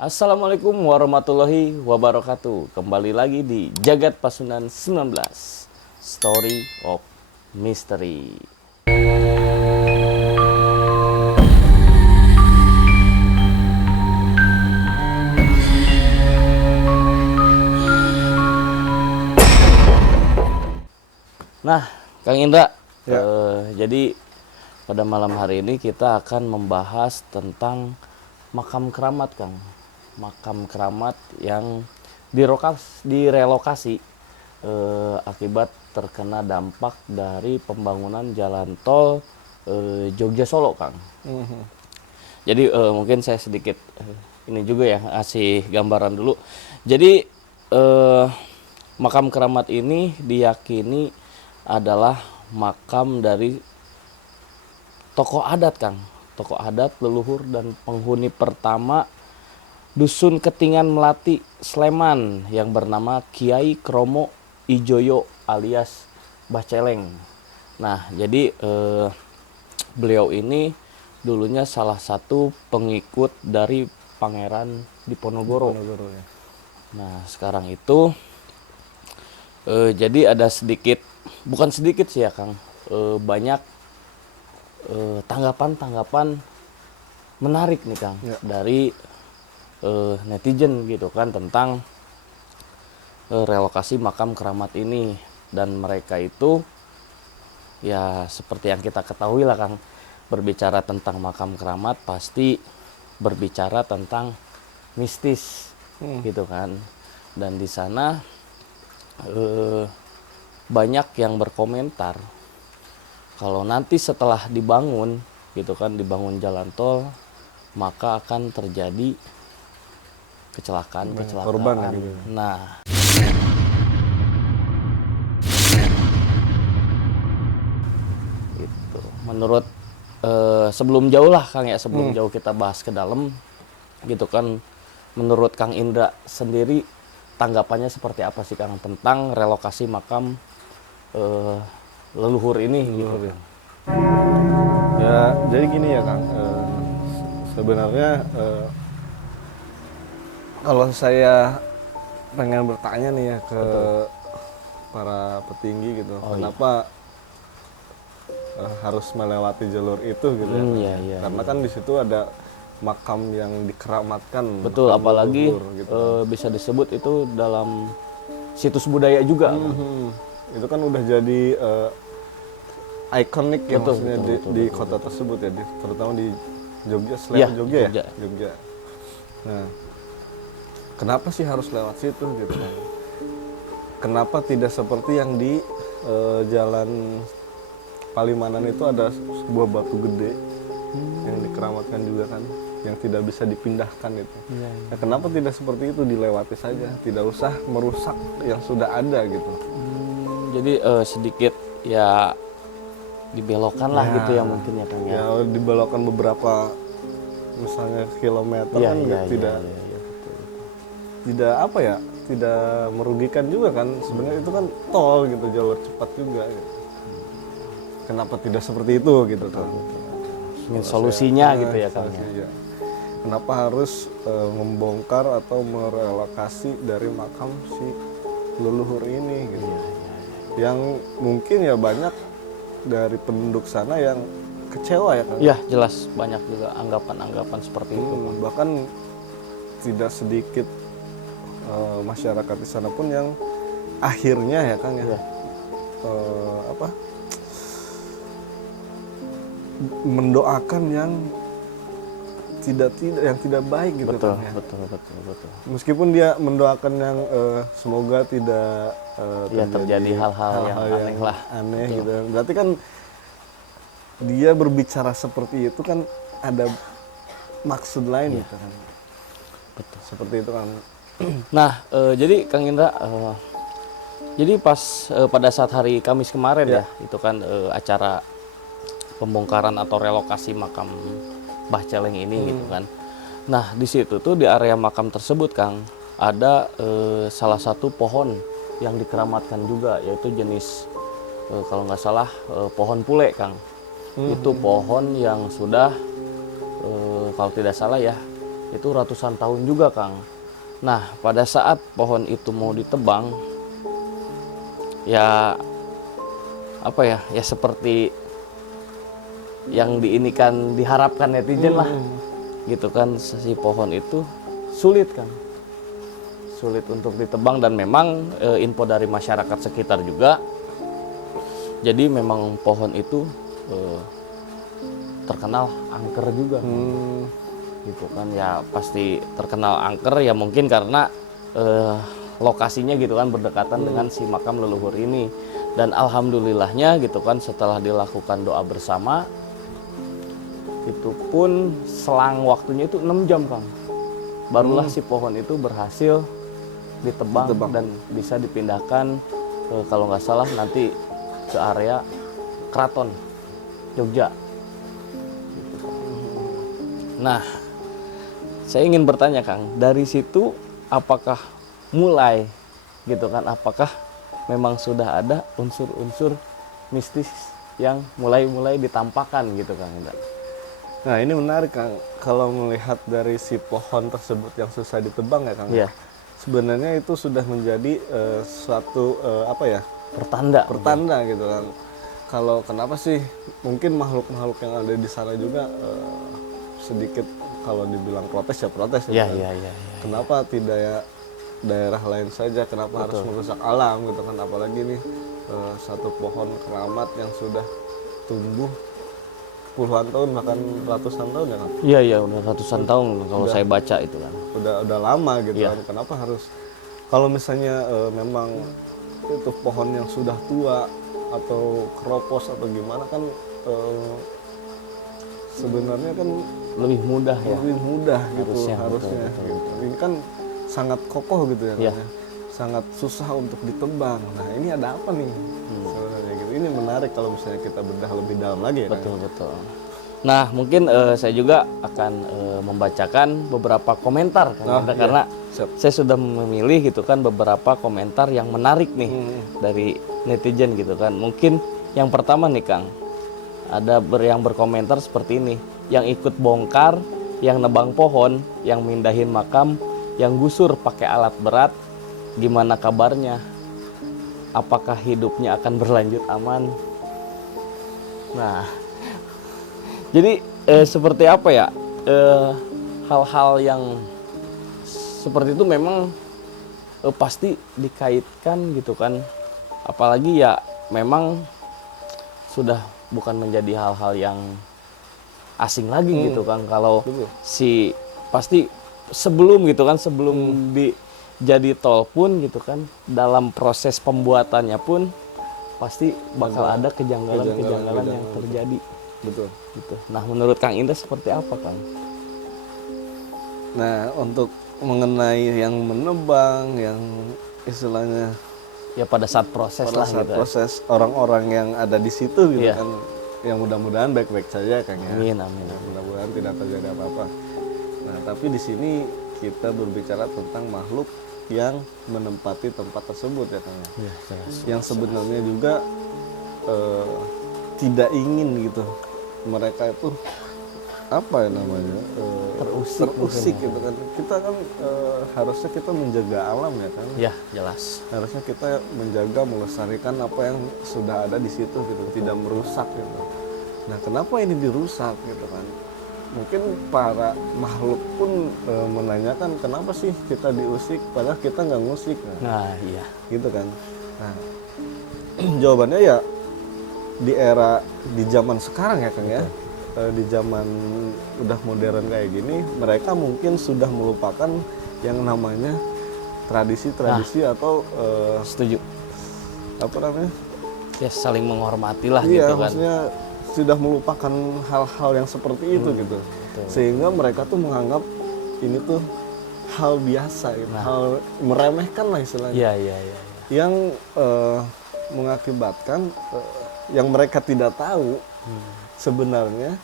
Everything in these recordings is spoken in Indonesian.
Assalamualaikum warahmatullahi wabarakatuh. Kembali lagi di Jagat Pasundan 19 Story of Mystery. Nah, Kang Indra, Ya. jadi pada malam hari ini kita akan membahas tentang makam keramat, Kang. Makam keramat yang direlokasi akibat terkena dampak dari pembangunan jalan tol Jogja Solo, Kang. Jadi mungkin saya sedikit ini juga ya ngasih gambaran dulu. Jadi makam keramat ini diyakini adalah makam dari tokoh adat, Kang. Tokoh adat leluhur dan penghuni pertama Dusun Ketingan Melati, Sleman yang bernama Kiai Kromo Ijoyo alias Mbah Celeng. Nah, jadi beliau ini dulunya salah satu pengikut dari Pangeran Diponegoro. Ya. Nah, sekarang itu jadi ada sedikit, bukan sedikit sih ya Kang, banyak tanggapan-tanggapan menarik nih Kang Ya. dari netizen gitu kan tentang relokasi makam keramat ini. Dan mereka itu ya seperti yang kita ketahui lah Kang, berbicara tentang makam keramat pasti berbicara tentang mistis gitu kan. Dan di sana banyak yang berkomentar kalau nanti setelah dibangun gitu kan, dibangun jalan tol, maka akan terjadi kecelakaan. Korban ya gitu. Nah, itu menurut sebelum jauh lah Kang ya, sebelum jauh kita bahas ke dalam gitu kan, menurut Kang Indra sendiri tanggapannya seperti apa sih Kang tentang relokasi makam leluhur ini gitu Leluhur, ya. Kang? Ya, jadi gini ya Kang. Sebenarnya kalau saya pengen bertanya nih ya ke para petinggi gitu, kenapa harus melewati jalur itu gitu ya? Kang? Iya, iya, Karena kan di situ ada makam yang dikeramatkan. Betul, makam apalagi leluhur, gitu. bisa disebut itu dalam situs budaya juga Kang. Itu kan udah jadi ikonik ya, Betul, maksudnya betul, di betul, kota tersebut ya, terutama di Jogja, Iya, Sleman, Jogja ya? Jogja. Jogja. Nah, kenapa sih harus lewat situ gitu kan? Kenapa tidak seperti yang di Jalan Palimanan itu ada sebuah batu gede yang dikeramatkan juga kan, yang tidak bisa dipindahkan itu. Nah, kenapa tidak seperti itu, dilewati saja, tidak usah merusak yang sudah ada gitu. Jadi sedikit ya dibelokkan lah gitu ya mungkin ya Kang ya. Ya dibelokkan beberapa misalnya kilometer Iya, kan iya, tidak iya, iya, betul. tidak apa ya, tidak merugikan juga kan, sebenarnya itu kan tol gitu, jalur cepat juga gitu. Kenapa tidak seperti itu gitu kan. Ingin solusinya gitu ya Kang ya. Solusinya. Kenapa harus membongkar atau merelokasi dari makam si leluhur ini gitu. Yang mungkin ya banyak dari penduduk sana yang kecewa ya kan. Iya, jelas banyak juga anggapan-anggapan seperti itu. Bahkan tidak sedikit masyarakat di sana pun yang akhirnya ya Kang ya, mendoakan yang tidak baik gitu. Betul, Kang ya. betul. Meskipun dia mendoakan yang semoga tidak Ya terjadi hal-hal yang aneh lah. aneh gitu. Berarti kan dia berbicara seperti itu kan ada maksud lain gitu kan. Betul. Seperti itu kan. Nah, jadi Kang Indra, jadi pas pada saat hari Kamis kemarin ya, itu kan acara pembongkaran atau relokasi makam Mbah Celeng ini gitu kan. Nah, di situ tuh di area makam tersebut Kang, ada salah satu pohon yang dikeramatkan juga, yaitu jenis kalau nggak salah pohon pule Kang. Itu pohon yang sudah kalau tidak salah ya itu ratusan tahun juga, Kang. Nah, pada saat pohon itu mau ditebang, ya apa ya, ya seperti yang diharapkan netizen lah, gitu kan. Si pohon itu sulit, Kang, sulit untuk ditebang. Dan memang info dari masyarakat sekitar juga, jadi memang pohon itu terkenal angker juga. Gitu kan, ya pasti terkenal angker ya, mungkin karena lokasinya gitu kan berdekatan dengan si makam leluhur ini. Dan alhamdulillahnya gitu kan, setelah dilakukan doa bersama, itu pun selang waktunya itu 6 jam, Kang, barulah si pohon itu berhasil ditebang dan bisa dipindahkan kalau nggak salah nanti ke area Keraton Jogja. Nah, saya ingin bertanya, Kang, dari situ apakah mulai gitu kan, apakah memang sudah ada unsur-unsur mistis yang mulai ditampakkan gitu, Kang Indra? Nah, ini menarik, Kang. Kalau melihat dari si pohon tersebut yang susah ditebang ya, Kang. Iya. Sebenarnya itu sudah menjadi suatu apa ya? Pertanda gitu kan. Kalau kenapa sih mungkin makhluk-makhluk yang ada di sana juga sedikit kalau dibilang protes ya protes ya. Iya. Kenapa tidak ya daerah lain saja? Kenapa harus merusak alam gitu kan? Apalagi nih satu pohon keramat yang sudah tumbuh puluhan tahun bahkan ratusan tahun ya kan? Iya, udah ratusan tahun kalau saya baca itu kan. Udah lama gitu Iya. kan. Kenapa harus, kalau misalnya memang itu pohon yang sudah tua atau keropos atau gimana kan sebenarnya kan Lebih mudah ya. lebih mudah gitu Harusnya, harusnya. betul. Gitu. Ini kan sangat kokoh gitu ya, Iya. kan, ya. Sangat susah untuk ditebang. Nah, ini ada apa nih sebenarnya gitu. Ini menarik kalau misalnya kita bedah lebih dalam lagi ya. Kan? Betul. Nah, mungkin saya juga akan membacakan beberapa komentar, Kang Indra, iya. karena Siap. saya sudah memilih gitu kan beberapa komentar yang menarik nih dari netizen gitu kan. Mungkin yang pertama nih, Kang, ada yang berkomentar seperti ini, yang ikut bongkar, yang nebang pohon, yang mindahin makam, yang gusur pakai alat berat, gimana kabarnya? Apakah hidupnya akan berlanjut aman? Nah, jadi seperti apa ya, hal-hal yang seperti itu memang pasti dikaitkan gitu kan, apalagi ya memang sudah bukan menjadi hal-hal yang asing lagi gitu kan. Kalau si pasti sebelum gitu kan, sebelum jadi tol pun gitu kan, dalam proses pembuatannya pun pasti bakal ada kejanggalan yang terjadi. Betul. Gitu. Nah, menurut Kang Indra seperti apa, Kang? Nah, untuk mengenai yang menebang, yang istilahnya Ya pada saat proses pada lah saat gitu. proses orang-orang yang ada di situ gitu Iya. kan, yang mudah-mudahan baik-baik saja, Kang ya. Amin. Mudah-mudahan tidak terjadi apa-apa. Nah, tapi di sini kita berbicara tentang makhluk yang menempati tempat tersebut ya, Kang. Ya, jelas. Yang sebenarnya juga tidak ingin gitu. Mereka itu apa ya namanya? Terusik gitu kan. Kita kan harusnya kita menjaga alam ya, kan. Ya, jelas. Harusnya kita menjaga, melestarikan apa yang sudah ada di situ gitu, tidak merusak gitu. Nah, kenapa ini dirusak gitu kan? Mungkin para makhluk pun menanyakan kenapa sih kita diusik padahal kita nggak ngusik. Nah, iya. Gitu kan. Nah, jawabannya ya di zaman sekarang ya, Kang ya. Di zaman udah modern kayak gini, mereka mungkin sudah melupakan yang namanya tradisi-tradisi atau Setuju. apa namanya? Ya, saling menghormati lah Iya, gitu kan. maksudnya sudah melupakan hal-hal yang seperti itu gitu. Sehingga mereka tuh menganggap ini tuh hal biasa gitu, hal meremehkan lah istilahnya. Iya. Yang mengakibatkan yang mereka tidak tahu sebenarnya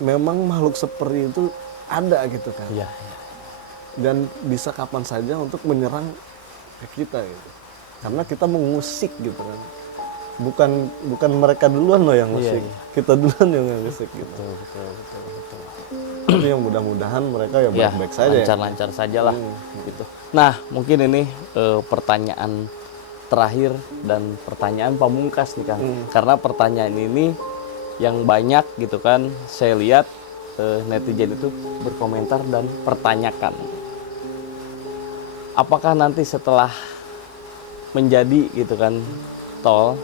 memang makhluk seperti itu ada gitu kan. Iya. Dan bisa kapan saja untuk menyerang ke kita gitu. Karena kita mengusik gitu kan. Bukan mereka duluan loh yang ngusik. Iya. Kita duluan yang ngusik gitu. Betul. tapi yang mudah-mudahan mereka ya Ya, baik-baik saja ya. lancar-lancar saja lah gitu. Nah, mungkin ini pertanyaan terakhir dan pertanyaan pamungkas nih Kang. Karena pertanyaan ini yang banyak gitu kan, saya lihat netizen itu berkomentar dan pertanyakan. Apakah nanti setelah menjadi gitu kan tol,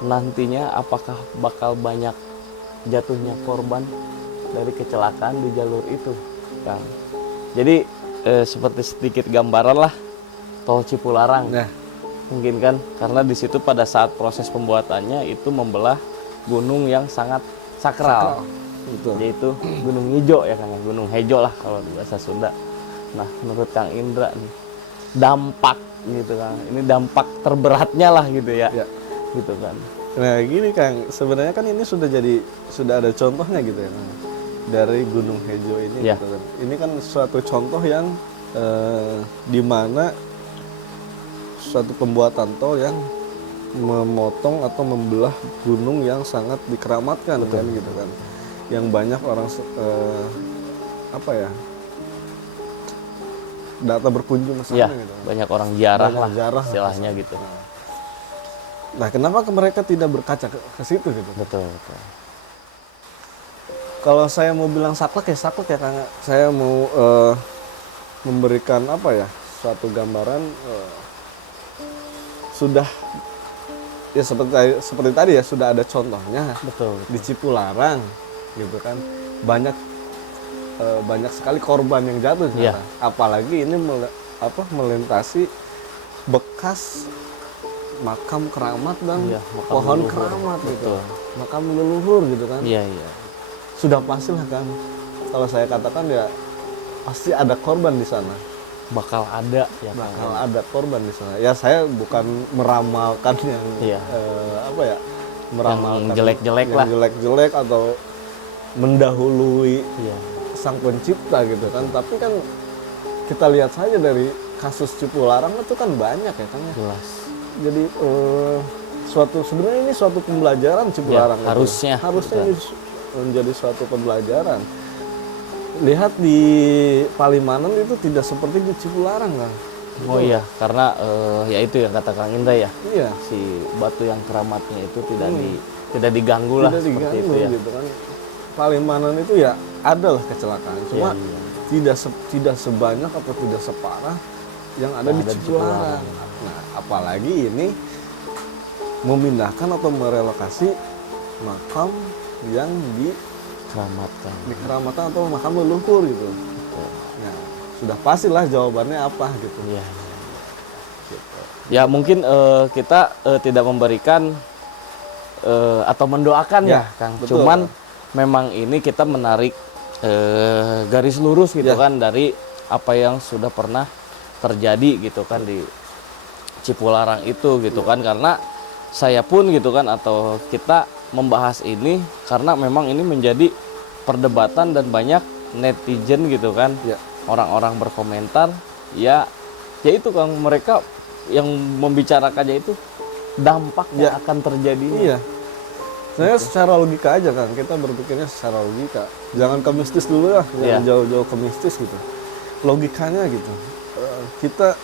nantinya apakah bakal banyak jatuhnya korban dari kecelakaan di jalur itu, Kang? Jadi seperti sedikit gambaran lah tol Cipularang, Nah, mungkin kan, karena di situ pada saat proses pembuatannya itu membelah gunung yang sangat sakral, betul. yaitu Gunung Ijo ya Kang, Gunung Hejo lah kalau di bahasa Sunda. Nah, menurut Kang Indra nih, dampak gitu Kang, ini dampak terberatnya lah gitu ya, Ya. gitu kan. Nah gini Kang, sebenarnya kan ini sudah ada contohnya gitu ya Kang, dari Gunung Hejo ini Ya. gitu kan. Ini kan suatu contoh yang di mana suatu pembuatan tol yang memotong atau membelah gunung yang sangat dikeramatkan kan gitu kan, yang banyak orang apa ya, data berkunjung ke sana Ya, gitu. banyak orang ziarah Banyak lah ziarah istilahnya gitu. Nah kenapa mereka tidak berkaca ke situ gitu? Betul, betul. Kalau saya mau bilang saklek ya Kang. Saya mau memberikan apa ya, suatu gambaran sudah ya seperti tadi ya, sudah ada contohnya Betul. di Cipularang gitu kan, banyak sekali korban yang jatuh di Iya. sana. Apalagi ini melintasi bekas makam keramat dan Iya, makam pohon leluhur. keramat gitu, Betul. makam leluhur gitu kan. Iya, iya. Sudah pastilah kan, kalau saya katakan ya pasti ada korban di sana, Bakal ada ya Kang. bakal ada korban di sana. Ya saya bukan meramalkan yang Iya. apa ya, meramalkan jelek-jelek yang lah. jelek-jelek atau mendahului Iya. sang pencipta gitu kan. Tapi kan kita lihat saja dari kasus Cipularang itu kan banyak ya kan ya. Jelas. Jadi sebenarnya ini suatu pembelajaran Cipularang. Ya, itu. harusnya. ini menjadi suatu pembelajaran. Lihat di Palimanan itu tidak seperti di Cipularang kan. Oh iya, karena ya itu yang kata Kang Indra ya, Iya, si batu yang keramatnya itu tidak diganggu lah tidak seperti diganggu itu ya. gitu kan. Palimanan itu ya adalah kecelakaan, cuma Iya, tidak sebanyak atau tidak separah yang ada di Cipularang. Nah, apalagi ini memindahkan atau merelokasi makam yang Keramatkan. di keramatan atau makam leluhur gitu. Nah, sudah pastilah jawabannya apa gitu. Iya. Ya mungkin kita tidak memberikan atau mendoakan ya, Ya, Kang. betul, Cuman memang ini kita menarik garis lurus gitu Ya. kan dari apa yang sudah pernah terjadi gitu kan di Cipularang itu gitu kan, karena saya pun gitu kan atau kita membahas ini karena memang ini menjadi perdebatan dan banyak netizen gitu kan, Ya. orang-orang berkomentar ya itu Kang, mereka yang membicarakannya itu dampak yang Ya. akan terjadi. Iya. Sebenarnya secara logika aja kan, kita berpikirnya secara logika. Jangan ke mistis dulu ya, jangan Iya. jauh-jauh ke mistis gitu. Logikanya gitu. Kita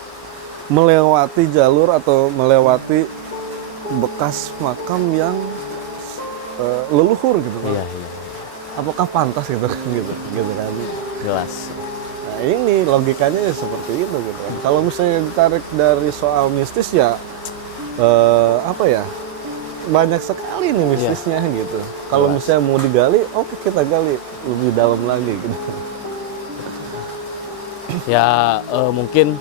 melewati jalur atau melewati bekas makam yang leluhur gitu kan. Iya, iya, Apakah pantas gitu kan gitu kan. jelas. Nah, ini logikanya ya seperti itu gitu kan. Kalau misalnya ditarik dari soal mistis ya apa ya? Banyak sekali nih mistisnya gitu. Kalau misalnya mau digali, oke kita gali lebih dalam lagi gitu. Ya mungkin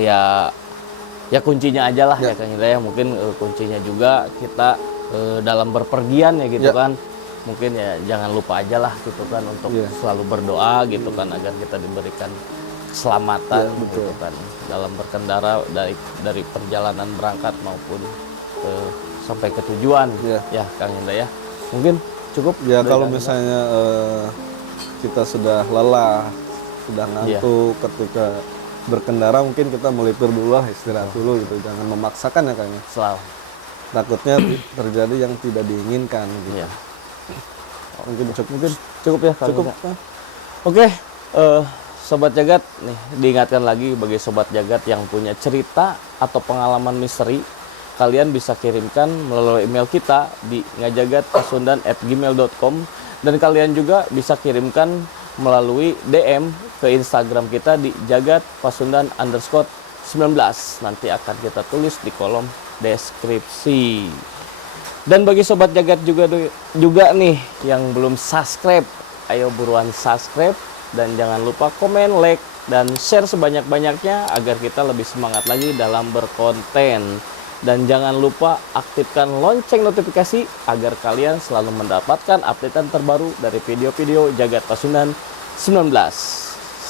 ya kuncinya aja lah ya Kang Indra ya, mungkin kuncinya juga kita dalam berpergian ya gitu Ya. kan, mungkin ya jangan lupa aja lah gitu kan untuk Ya. selalu berdoa gitu kan agar kita diberikan keselamatan Ya, betul. gitu kan dalam berkendara dari perjalanan berangkat maupun sampai ke tujuan Ya. Kang Indra ya. Mungkin cukup Ya dari kalau Kang Indra. misalnya kita sudah lelah, sudah ngantuk ketika berkendara, mungkin kita melipir dulu lah, istirahat dulu gitu. Jangan memaksakan ya kayaknya. selalu Takutnya terjadi yang tidak diinginkan gitu. ya. Cukup ya Kang Indra? Oke, Sobat Jagat, nih diingatkan lagi bagi Sobat Jagat yang punya cerita atau pengalaman misteri, kalian bisa kirimkan melalui email kita di ngajagatpasundan@gmail.com dan kalian juga bisa kirimkan melalui DM ke Instagram kita di jagatpasundan_19. Nanti akan kita tulis di kolom deskripsi. Dan bagi Sobat Jagat juga nih yang belum subscribe, ayo buruan subscribe dan jangan lupa komen, like, dan share sebanyak-banyaknya agar kita lebih semangat lagi dalam berkonten. Dan jangan lupa aktifkan lonceng notifikasi agar kalian selalu mendapatkan updatean terbaru dari video-video Jagat Pasundan 19.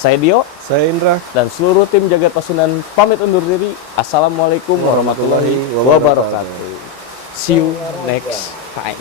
Saya Dio, Saya Indra. dan seluruh tim Jagat Pasundan pamit undur diri. Assalamualaikum warahmatullahi wabarakatuh. See you next time.